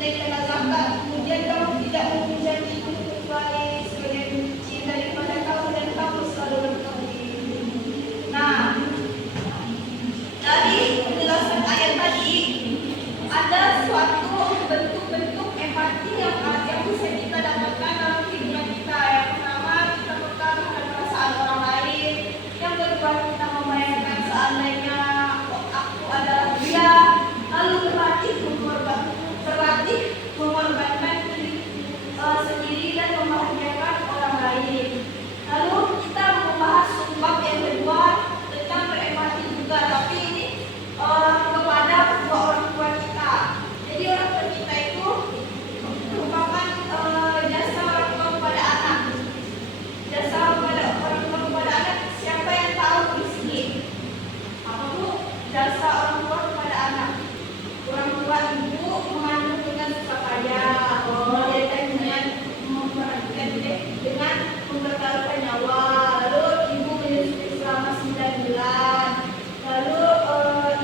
nilai kena zakat, kemudian kamu tidak memuja itu kecuali sebagai benci daripada kamu dan kamu selalu berkebun. Nah, dari penjelasan ayat tadi ada suatu bentuk-bentuk empati yang bisa kita dapatkan dalam kehidupan kita. Yang pertama, kita peka terhadap perasaan orang lain. Yang kedua, kita membayangkan seandainya aku adalah dia. Lalu berlatih mengorbankan diri sendiri dan membahagiakan orang lain. Lalu kita membahas bab yang kedua tentang berempati juga, tapi ini kepada kedua orang tua kita. Jadi orang tua kita itu merupakan jasa orang tua kepada anak. Jasa kepada orang tua kepada anak, siapa yang tahu di sini? Apa itu jasa orang tua kepada anak? Orang tua ibu mengandung dengan susah payah, melahirkan dengan memperhatikan dengan mempertaruhkan nyawa. Lalu ibu menyusui selama 9 bulan. Lalu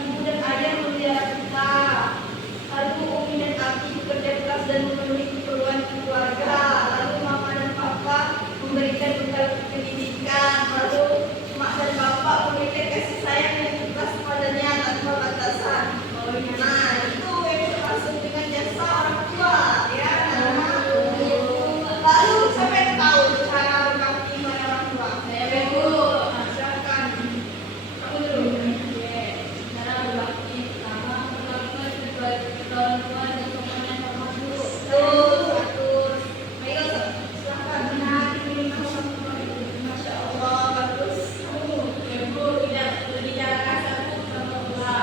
ibu dan ayah memelihara kita. Lalu umi dan abi bekerja keras dan memenuhi keperluan keluarga. Lalu mama dan papa memberikan bekal pendidikan. Lalu mak dan bapak memberikan kasih sayang yang ikhlas kepadanya tanpa batasan. Nah, itu yang termasuk dengan jasa orang tua, ya. Lalu siapa yang tahu cara berbakti kepada orang tua? Saya Ibu. Silakan. Kamu dulu. Cara berbakti pertama, melakukan kedua orang tua dan teman-teman sama dulu. Satu. Ayo, silakan. Benar. Masya Allah, bagus. Ibu tidak berbicara kasar sama Allah.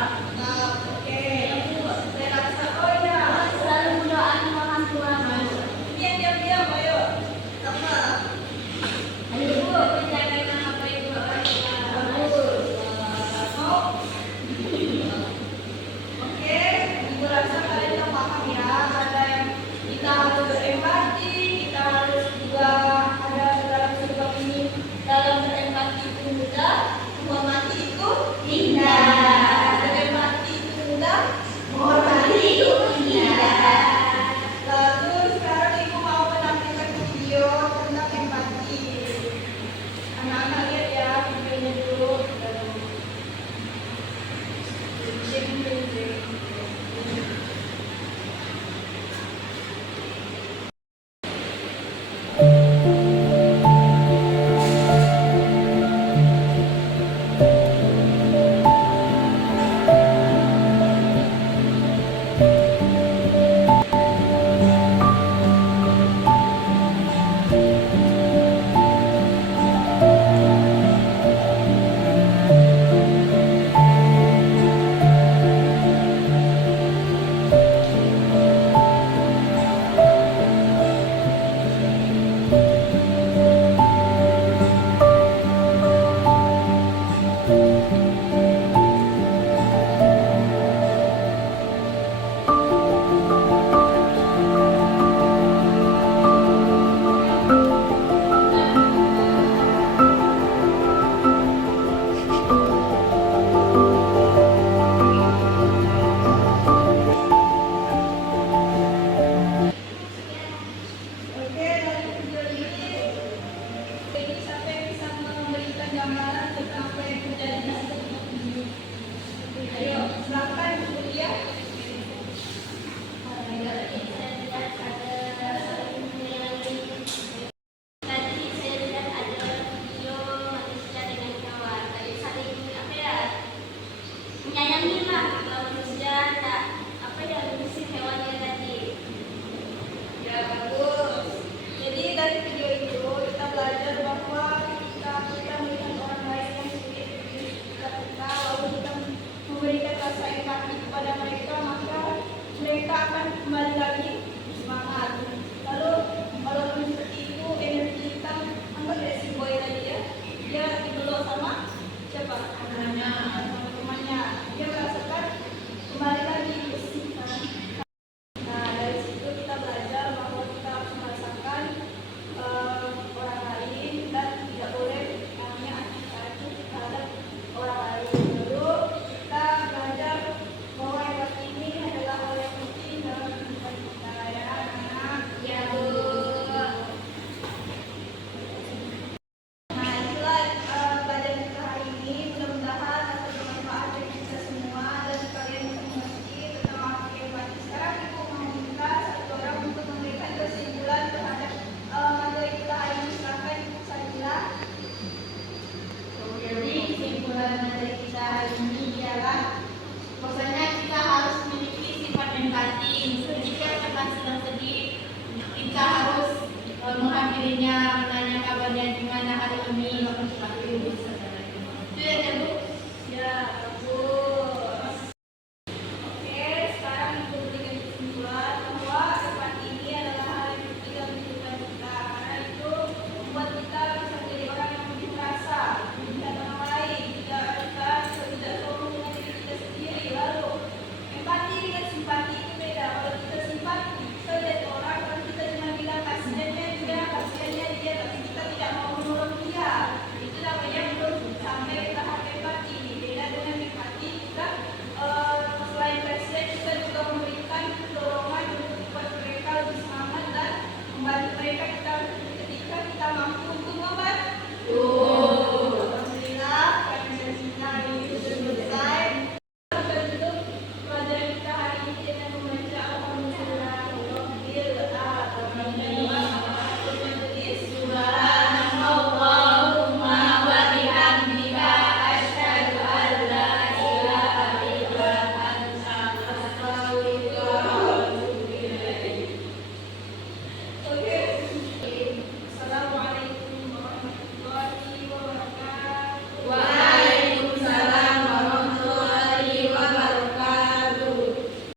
Siapa? Anaknya.